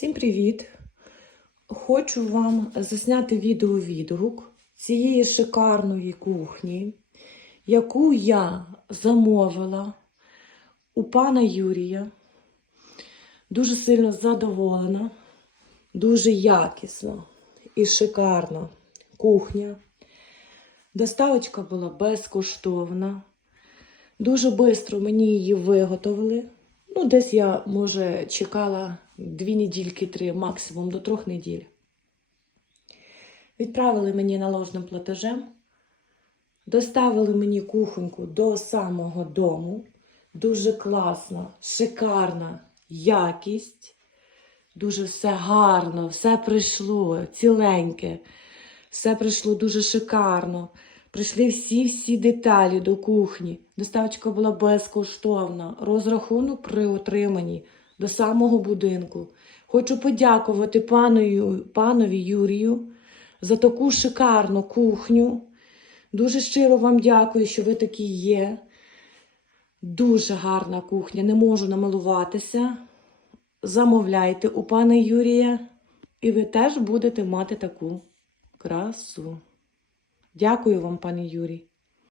Всім привіт! Хочу вам засняти відео-відгук цієї шикарної кухні, яку я замовила у пана Юрія. Дуже сильно задоволена, дуже якісна і шикарна кухня. Доставочка була безкоштовна. Дуже швидко мені її виготовили. Ну, десь я, може, чекала дві недільки, три, максимум до трьох неділь. Відправили мені наложним платежем, доставили мені кухоньку до самого дому. Дуже класна, шикарна якість. Дуже все гарно, все прийшло ціленьке, все прийшло дуже шикарно. Прийшли всі-всі деталі до кухні. Доставочка була безкоштовна. Розрахунок при отриманні до самого будинку. Хочу подякувати пану, панові Юрію за таку шикарну кухню. Дуже щиро вам дякую, що ви такі є. Дуже гарна кухня, не можу намилуватися. Замовляйте у пана Юрія, і ви теж будете мати таку красу. Дякую вам, пане Юрій.